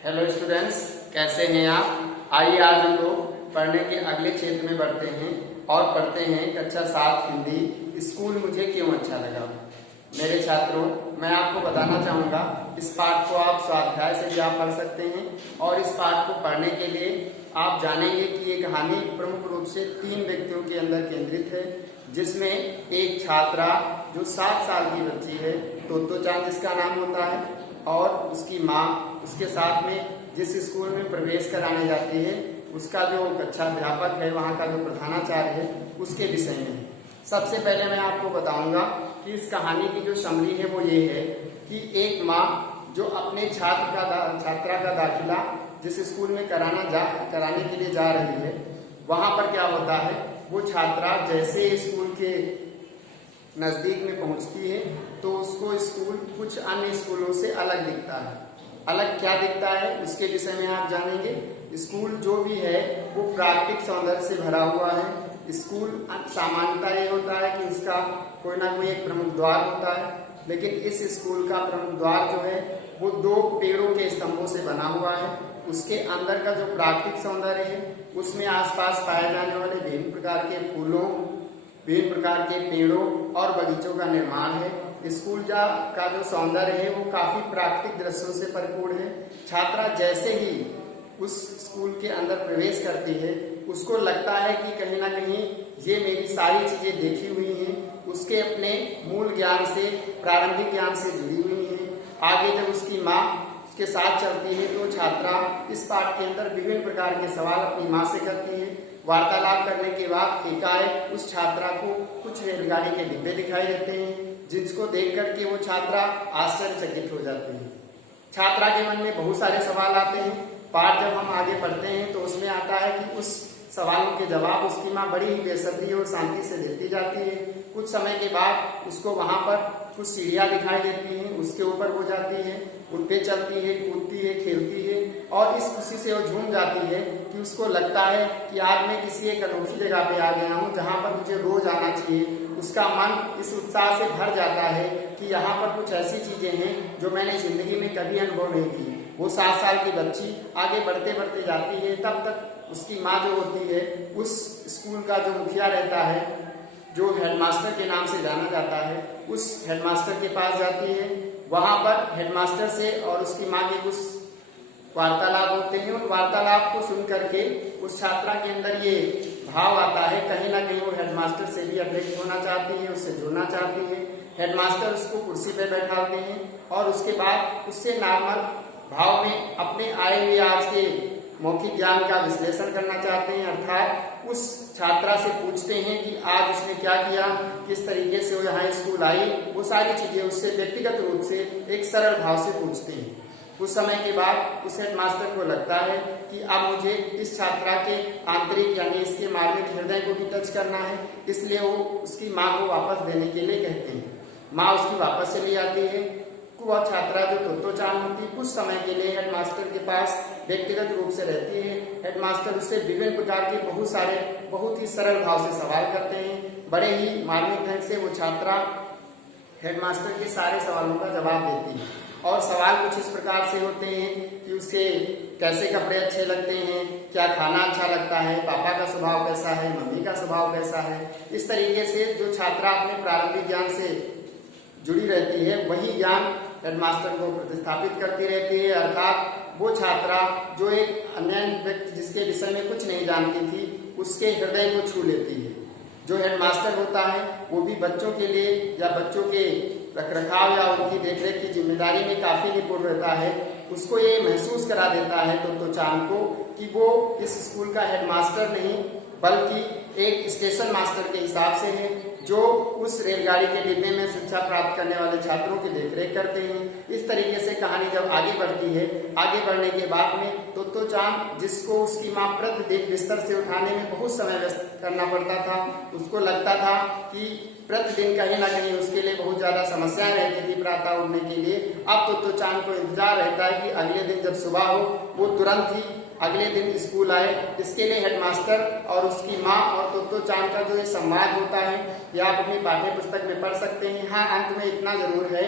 Hello students, कैसे हैं आप। आइए आज हम लोग पढ़ने के अगले क्षेत्र में बढ़ते हैं और पढ़ते हैं कक्षा 7 हिंदी, स्कूल मुझे क्यों अच्छा लगा। मेरे छात्रों, मैं आपको बताना चाहूँगा, इस पाठ को आप स्वाध्याय से भी आप पढ़ सकते हैं और इस पाठ को पढ़ने के लिए आप जानेंगे कि ये कहानी प्रमुख रूप से 3 व्यक्तियों के अंदर केंद्रित है, जिसमें एक छात्रा जो 7 साल की बच्ची है, तोतो चांद जिसका नाम होता है, और उसकी माँ उसके साथ में जिस स्कूल में प्रवेश कराने जाती है, उसका जो कक्षा अध्यापक है, वहाँ का जो प्रधानाचार्य है, उसके विषय में। सबसे पहले मैं आपको बताऊंगा कि इस कहानी की जो समरी है वो ये है कि एक माँ जो अपने छात्रा का दाखिला जिस स्कूल में कराने के लिए जा रही है, वहां पर क्या होता है, वो छात्रा जैसे स्कूल के नजदीक में पहुंचती है तो उसको स्कूल कुछ अन्य स्कूलों से अलग दिखता है। अलग क्या दिखता है उसके विषय में आप जानेंगे। स्कूल जो भी है वो प्राकृतिक सौंदर्य से भरा हुआ है। स्कूल सामान्यतः ये होता है कि उसका कोई ना कोई एक प्रमुख द्वार होता है, लेकिन इस स्कूल का प्रमुख द्वार जो है वो 2 पेड़ों के स्तंभों से बना हुआ है। उसके अंदर का जो प्राकृतिक सौंदर्य है उसमें आसपास पाए जाने वाले विभिन्न प्रकार के फूलों, विभिन्न प्रकार के पेड़ों और बगीचों का निर्माण है। स्कूल का जो सौंदर्य है वो काफी प्राकृतिक दृश्यों से परिपूर्ण है। छात्रा जैसे ही उस स्कूल के अंदर प्रवेश करती है, उसको लगता है कि कहीं ना कहीं ये मेरी सारी चीजें देखी हुई हैं, उसके अपने मूल ज्ञान से, प्रारंभिक ज्ञान से जुड़ी हुई हैं। आगे जब उसकी माँ उसके साथ चलती है तो छात्रा इस पाठ के अंदर विभिन्न प्रकार के सवाल अपनी माँ से करती है। वार्तालाप करने के बाद एकाएक उस छात्रा को कुछ रेलगाड़ी के डिब्बे दिखाई देते हैं, जिसको देख करके वो छात्रा आश्चर्यचकित हो जाती है। छात्रा के मन में बहुत सारे सवाल आते हैं। पाठ जब हम आगे पढ़ते हैं तो उसमें आता है कि उस सवालों के जवाब उसकी माँ बड़ी ही बेसब्री और शांति से देती जाती है। कुछ समय के बाद उसको वहां पर कुछ सीढ़ियां दिखाई देती हैं, उसके ऊपर वो जाती है, उठ पे चलती है, कूदती है, खेलती है और इस खुशी से वो झूम जाती है कि उसको लगता है कि आज मैं किसी एक अनोखी जगह पे आ गया हूँ जहाँ पर मुझे रोज आना चाहिए। उसका मन इस उत्साह से भर जाता है कि यहाँ पर कुछ ऐसी चीजें हैं जो मैंने जिंदगी में कभी अनुभव नहीं की। वो 7 साल की बच्ची आगे बढ़ते बढ़ते जाती है, तब तक उसकी माँ जो होती है, उस स्कूल का जो मुखिया रहता है, जो हेडमास्टर के नाम से जाना जाता है, उस हेडमास्टर के पास जाती है। वहां पर हेडमास्टर से और उसकी माँ के कुछ वार्तालाप होते हैं। उन वार्तालाप को सुन करके उस छात्रा के अंदर ये भाव आता है, कहीं ना कहीं वो हेडमास्टर से भी अटैच होना चाहती है, उससे जुड़ना चाहती है। हेडमास्टर उसको कुर्सी पे बैठाते हैं और उसके बाद उससे नॉर्मल भाव में अपने आए हुए आज के मौखिक ज्ञान का विश्लेषण करना चाहते हैं, अर्थात उस छात्रा से पूछते हैं कि आज उसने क्या किया, किस तरीके से वो यहाँ स्कूल आई, वो सारी चीजें उससे व्यक्तिगत रूप से एक सरल भाव से पूछते हैं। कुछ समय के बाद उस हेडमास्टर को लगता है कि अब मुझे इस छात्रा के आंतरिक यानी इसके मार्मिक हृदय को भी टच करना है, इसलिए वो उसकी माँ को वापस देने के लिए कहते हैं। माँ उसकी वापस चली आती है। वह छात्रा जो तोतो चांद होती कुछ समय के लिए हेडमास्टर के पास व्यक्तिगत रूप से रहती है। हेडमास्टर उससे विभिन्न प्रकार के बहुत ही सरल भाव से सवाल करते हैं। बड़े ही मार्मिक ढंग से वो छात्रा हेडमास्टर के सारे सवालों का जवाब देती है और सवाल कुछ इस प्रकार से होते हैं कि उसके कैसे कपड़े अच्छे लगते हैं, क्या खाना अच्छा लगता है, पापा का स्वभाव कैसा है, मम्मी का स्वभाव कैसा है। इस तरीके से जो छात्रा अपने प्रारंभिक ज्ञान से जुड़ी रहती है, वही ज्ञान हेडमास्टर को प्रतिस्थापित करती रहती है। अर्थात वो छात्रा जो एक अन्य व्यक्ति जिसके विषय में कुछ नहीं जानती थी, उसके हृदय को छू लेती है। जो हेडमास्टर होता है वो भी बच्चों के लिए या बच्चों के रखरखाव या उनकी देखरेख की जिम्मेदारी में काफी निपुण रहता है। उसको ये महसूस करा देता है तोतो चांद को कि वो इस स्कूल का हेडमास्टर नहीं बल्कि एक स्टेशन मास्टर के हिसाब से है, जो उस रेलगाड़ी के डिब्बे में शिक्षा प्राप्त करने वाले छात्रों की देखरेख करते हैं। इस तरीके से कहानी जब आगे बढ़ती है, आगे बढ़ने के बाद में तोतो चांद, जिसको उसकी माँ प्रतिदिन बिस्तर से उठाने में बहुत समय व्यस्त करना पड़ता था, उसको लगता था कि प्रतिदिन कहीं ना कहीं उसके लिए बहुत ज्यादा समस्याएं रहती थी प्रातः उठने के लिए। अब तोतो चांद को इंतजार रहता है कि अगले दिन जब सुबह हो वो तुरंत ही अगले दिन स्कूल आए। इसके लिए हेडमास्टर और उसकी माँ और तोतो चांद का जो ये संवाद होता है, यह आप अपनी पाठ्य पुस्तक में पढ़ सकते हैं। हाँ, अंत में इतना जरूर है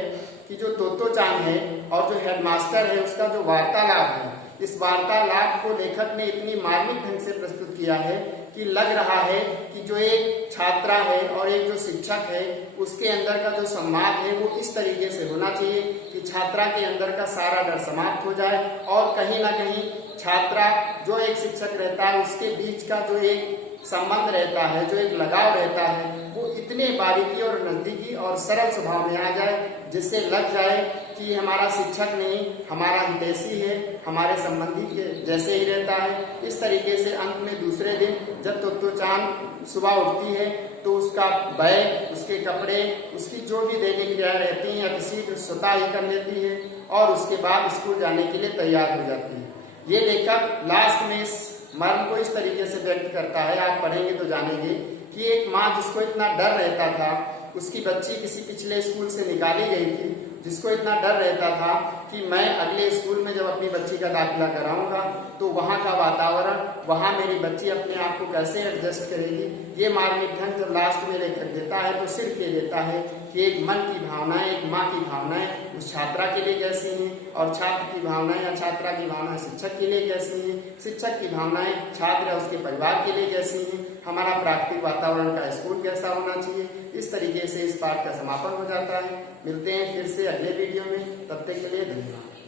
कि जो तोतो चान है और जो हेडमास्टर है उसका जो वार्तालाप है, इस वार्तालाप को लेखक ने इतनी मार्मिक ढंग से प्रस्तुत किया है कि लग रहा है कि जो एक छात्रा है और एक जो शिक्षक है उसके अंदर का जो संवाद है वो इस तरीके से होना चाहिए कि छात्रा के अंदर का सारा डर समाप्त हो जाए और कहीं ना कहीं छात्रा जो एक शिक्षक रहता है उसके बीच का जो एक संबंध रहता है, जो एक लगाव रहता है, वो इतने बारीकी और नजदीकी और सरल स्वभाव में आ जाए जिससे लग जाए कि हमारा शिक्षक नहीं, हमारा हितैषी है, हमारे संबंधी के जैसे ही रहता है। इस तरीके से अंत में दूसरे दिन जब तोतो चान सुबह उठती है तो उसका बैग, उसके कपड़े, उसकी जो भी दैनिक क्रियाएं रहती हैं अतिशीघ्र स्वतः ही कर लेती है और उसके बाद स्कूल जाने के लिए तैयार हो जाती है। ये लेखक लास्ट में इस मर्म को इस तरीके से व्यक्त करता है, आप पढ़ेंगे तो जानेंगे कि एक माँ जिसको इतना डर रहता था, उसकी बच्ची किसी पिछले स्कूल से निकाली गई थी, जिसको इतना डर रहता था कि मैं अगले स्कूल में जब अपनी बच्ची का दाखिला कराऊंगा तो वहाँ का वातावरण, वहाँ मेरी बच्ची अपने आप को कैसे एडजस्ट करेगी, ये मार्मिक ढंग जब लास्ट में लेखक देता है तो सिर्फ ये देता है कि एक मन की भावनाएं, एक माँ की भावनाएं उस छात्रा के लिए कैसी हैं और छात्र की भावनाएं या छात्रा की भावनाएं शिक्षक के लिए कैसी हैं, शिक्षक की भावनाएं छात्र या उसके परिवार के लिए कैसी हैं, हमारा प्राकृतिक वातावरण का स्कूल कैसा होना चाहिए। इस तरीके से इस पाठ का समापन हो जाता है। मिलते हैं फिर से अगले वीडियो में, तब तक के लिए धन्यवाद।